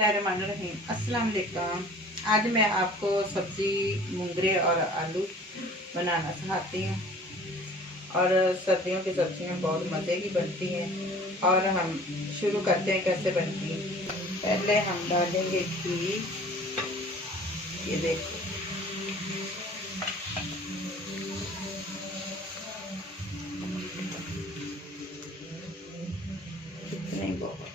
अस्सलाम वालेकुम। आज मैं आपको सब्ज़ी मूंगरे और आलू बनाना सिखाती हूँ। और सर्दियों की सब्जियाँ बहुत मज़े की बनती हैं। और हम शुरू करते हैं कैसे बनती हैं। पहले हम डालेंगे घी। ये देखो, इतने बहुत।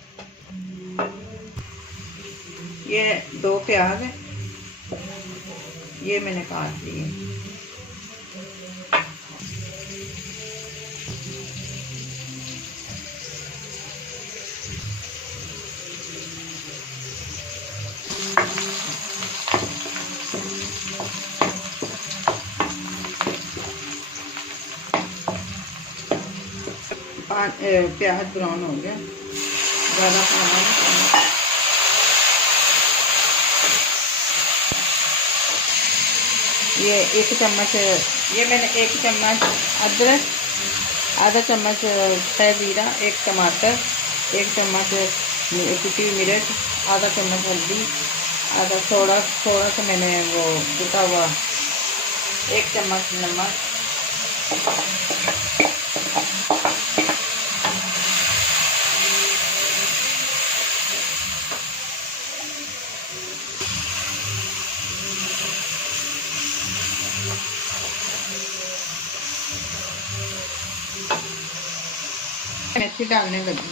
ये 2 प्याज है, ये मैंने काट लिए। 5 प्याज ब्राउन हो गया, ज़्यादा पुराना नहीं करना। ये 1 चम्मच, ये मैंने 1 चम्मच अदरक, आधा चम्मच है जीरा, 1 टमाटर, 1 चम्मच कुटी मिर्च, आधा चम्मच हल्दी, आधा थोड़ा सा मैंने वो कुटा हुआ 1 चम्मच नमक। मेथी डालने लगी,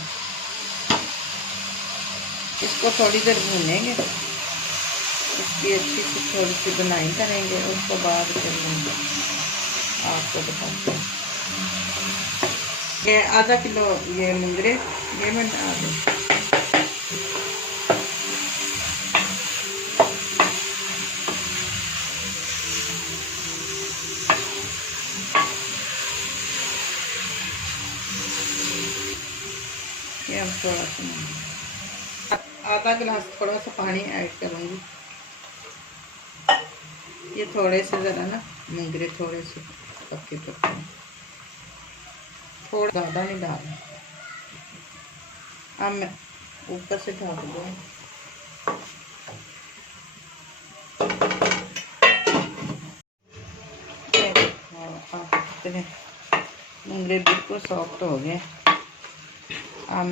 इसको थोड़ी देर भूनेंगे, इसकी अच्छी सी थोड़ी सी बुनाई करेंगे। उसके बाद फिर आपको बताते हैं। ये आधा किलो ये मूंगरे, ये मैं डाल दूँ। ये हम थोड़ा सा आधा गिलास थोड़ा सा पानी ऐड करूँगी। ये थोड़े से ज़रा ना मूंगरे थोड़े से पक्के पक्के, थोड़ा ज़्यादा नहीं डालना। अब मैं ऊपर से ढक दूँ। इतने मूंगरे बिल्कुल सॉफ्ट हो गए। अब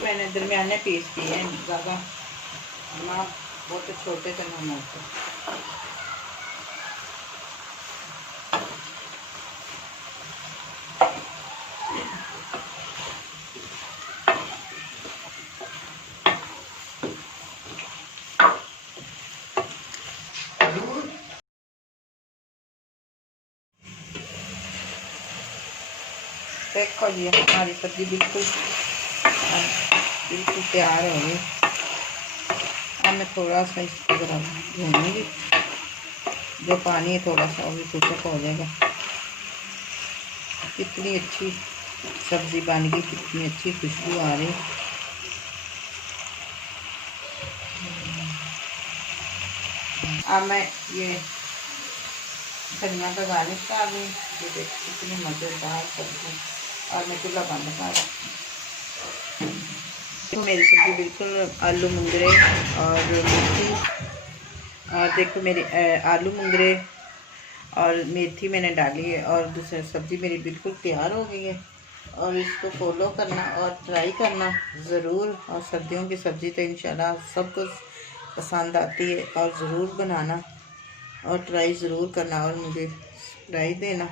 मैंने दरमियाने पीस किए हैं, ज़्यादा ना बहुत छोटे से ना मोटे। देखो जी, हमारी सब्जी बिल्कुल तैयार हो गई। अब मैं थोड़ा सा इसको ज़रा भूनूंगी, जो पानी है थोड़ा सा वो भी सूखा हो जाएगा। कितनी अच्छी सब्ज़ी बन गई, कितनी अच्छी खुशबू आ रही। अब मैं ये धनिया का गार्निश कर दूँ। ये देखो कितनी मज़ेदार सब्ज़ी। और मैं चूल्हा बंद कर, तो मेरी सब्ज़ी बिल्कुल आलू मूंगरे और मेथी, और देखो मेरी आलू मूंगरे और मेथी मैंने डाली है, और दूसरी सब्ज़ी मेरी बिल्कुल तैयार हो गई है। और इसको फॉलो करना और ट्राई करना ज़रूर। और सर्दियों की सब्ज़ी तो इंशाल्लाह सबको पसंद आती है, और ज़रूर बनाना और ट्राई ज़रूर करना और मुझे राय देना।